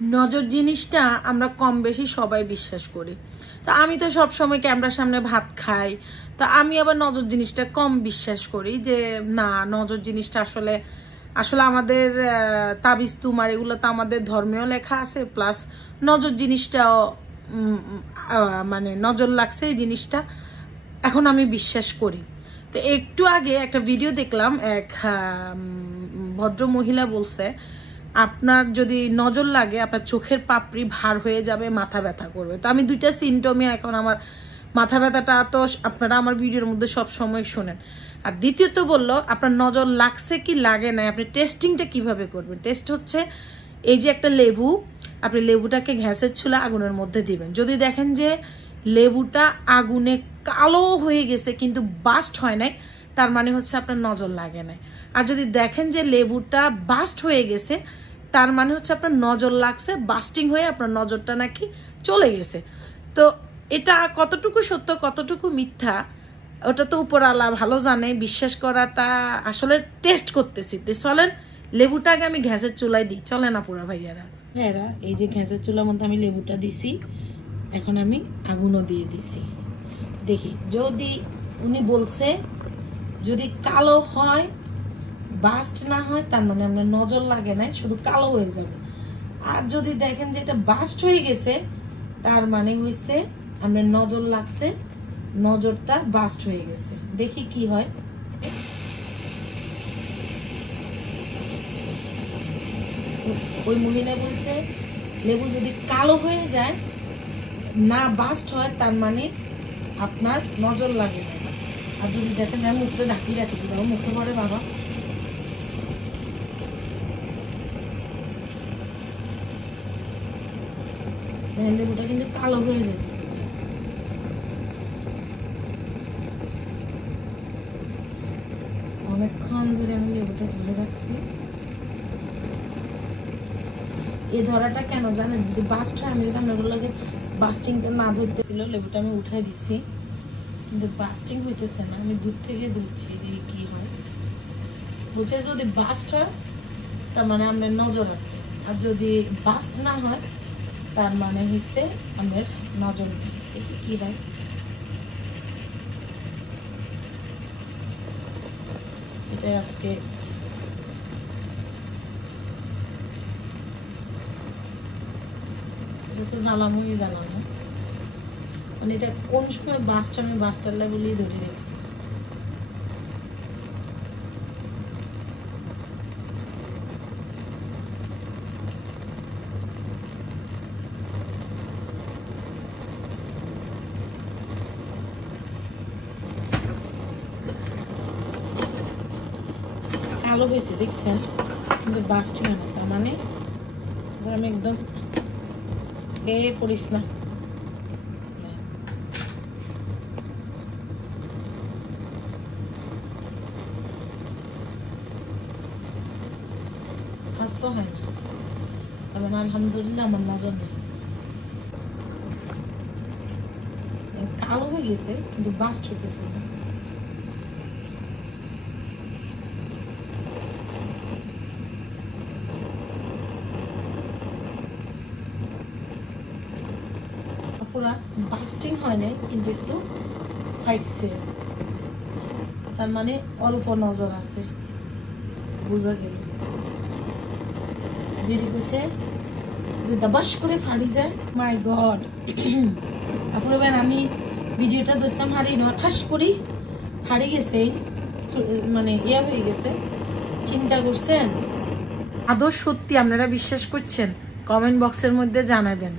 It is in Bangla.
নজর জিনিসটা আমরা কম বেশি সবাই বিশ্বাস করি। তা আমি তো সব সময় ক্যামেরার সামনে ভাত খাই, তা আমি আবার নজর জিনিসটা কম বিশ্বাস করি যে না, নজর জিনিসটা আসলে আসলে আমাদের তাবিজ তুমার এগুলো তো আমাদের ধর্মেও লেখা আছে, প্লাস নজর জিনিসটাও মানে নজর লাগছে এই জিনিসটা এখন আমি বিশ্বাস করি। তো একটু আগে একটা ভিডিও দেখলাম, এক ভদ্র মহিলা বলছে আপনার যদি নজর লাগে আপনার চোখের পাপড়ি ভার হয়ে যাবে, মাথা ব্যথা করবে। তো আমি দুইটা সিমটমই এখন আমার মাথা ব্যথাটা তো আপনারা আমার ভিডিওর মধ্যে সব সময় শোনেন। আর দ্বিতীয়ত বললো আপনার নজর লাগছে কি লাগে না, আপনি টেস্টিংটা কিভাবে করবেন। টেস্ট হচ্ছে এই যে একটা লেবু, আপনি লেবুটাকে গ্যাসের চুলা আগুনের মধ্যে দিবেন। যদি দেখেন যে লেবুটা আগুনে কালো হয়ে গেছে কিন্তু বাস্ট হয় নাই, তার মানে হচ্ছে আপনার নজর লাগে নাই। আর যদি দেখেন যে লেবুটা বাস্ট হয়ে গেছে, তার মানে হচ্ছে আপনার নজর লাগছে, বাস্টিং হয়ে আপনার নজরটা নাকি চলে গেছে। তো এটা কতটুকু সত্য কতটুকু মিথ্যা ওটা তো উপরওয়ালা ভালো জানে, বিশ্বাস করাটা আসলে টেস্ট করতেছি। চলেন লেবুটা আগে আমি গ্যাসের চুলায় দিই, চলে না পুরা ভাইয়ারা। ভাইয়ারা এই যে গ্যাসের চুলার মধ্যে আমি লেবুটা দিছি, এখন আমি আগুনও দিয়ে দিছি। দেখি যদি উনি বলছে যদি কালো হয় বাস্ট না হয় তার মানে আপনার নজর লাগে নাই, শুধু কালো হয়ে যাবে। আর যদি দেখেন যে এটা বাস্ট হয়ে গেছে তার মানে হয়েছে আপনার নজর লাগছে, নজরটা বাস্ট হয়ে গেছে। দেখি কি হয়। ওই মহিলা বলছে লেবু যদি কালো হয়ে যায় না বাস্ট হয় তার মানে আপনার নজর লাগে না। আর যদি দেখেন আমি মুখটা ঢাকি রাখি বাবা, মুখে পড়ে বাবা, লেবুটা কিন্তু কালো হয়ে যাচ্ছে। অনেকক্ষণ ধরে আমি লেবুটা ধরে রাখছি। এই ধরাটা কেন জানেন, যদি বাস্ট হয়, আমি যদি আপনার লাগে বাস্টিংটা না ধরতে ছিল লেবুটা আমি উঠাই দিছি, কিন্তু বাস্টিং হইতেছে না। আমি দূর থেকে ধরছি যে কি হয়। বলছে যদি বাস্ট হয় তার মানে আপনার নজর আছে, আর যদি বাস্ট না হয় তার মানে হচ্ছে আমার নজর নেই। দেখি কি হয়। এটা আজকে তো জ্বালামোই জ্বালামো, মানে এটা কোন সময় বাস্ট আমি বাস্টার লেভেলেই ধরে রেখেছি। কালো হয়েছে দেখছেন, কিন্তু বাস্টিং না, তার মানে আমি একদম করিস না। তো হয় না, তবে আলহামদুলিল্লাহ আমার নজর নেই। কালো হয়ে গেছে কিন্তু বাস্ট হইতেছে না। পুরা বাস্টিং হয় নাই কিন্তু একটু ফাইটছে, তার মানে অল্প নজর আছে, বুঝা গেল। বেরিয়ে গেছে যদি দাবাস করে ফাড়ি যায়, মাই গড। তারপরে আমি ভিডিওটা ধরতাম হারিয়ে না, ঠাস করি হারিয়ে গেছে, মানে ইয়া হয়ে গেছে। চিন্তা করছেন আদৌ সত্যি আপনারা বিশ্বাস করছেন? কমেন্ট বক্সের মধ্যে জানাবেন।